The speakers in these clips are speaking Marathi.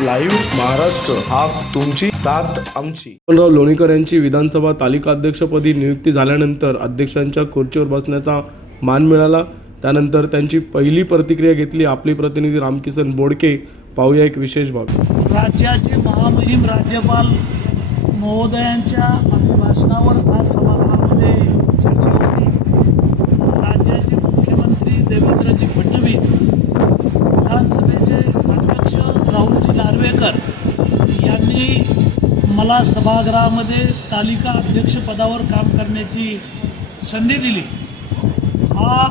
लाईव्ह महाराष्ट्र हा तुमची साथ आमची. राव लोणीकर यांची विधानसभा तालिका अध्यक्षपदी नियुक्ती झाल्यानंतर अध्यक्षांच्या खुर्चीवर बसण्याचा मान मिळाला. त्यानंतर त्यांची पहिली प्रतिक्रिया घेतली आपले प्रतिनिधी रामकिसन बोडके. पाहूया एक विशेष भाग राज्याचे महामहिम राज्यपाल महोदयांच्या अभिभाषणावर आज सभागृहामध्ये चर्चा होती. राज्याचे मुख्यमंत्री देवेंद्रजी फडणवीस विधानसभेचे मला सभागृहामध्ये तालिका अध्यक्षपदावर काम करण्याची संधी दिली. हा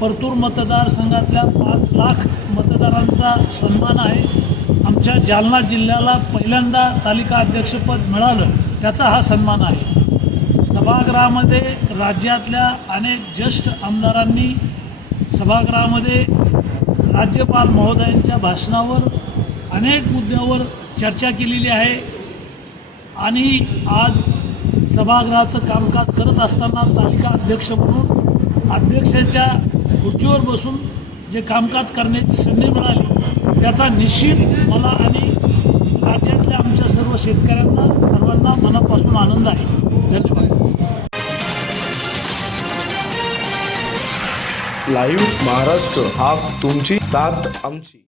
परतूर मतदारसंघातल्या पाच लाख मतदारांचा सन्मान आहे. आमच्या जालना जिल्ह्याला पहिल्यांदा तालिका अध्यक्षपद मिळालं त्याचा हा सन्मान आहे. सभागृहामध्ये राज्यातल्या अनेक ज्येष्ठ आमदारांनी सभागृहामध्ये राज्यपाल महोदयांच्या भाषणावर अनेक मुद्द्यावर चर्चा केलेली आहे. आणि आज सभागृहाचं कामकाज करत असताना तालिका अध्यक्ष म्हणून अध्यक्षाच्या खुर्चीवर बसून जे कामकाज करण्याची संधी मिळाली त्याचा निश्चित मला आणि राज्यातल्या आमच्या सर्व शेतकऱ्यांना सर्वांना मनापासून आनंद आहे. धन्यवाद. लाईव्ह महाराष्ट्र हा तुमची साथ आमची.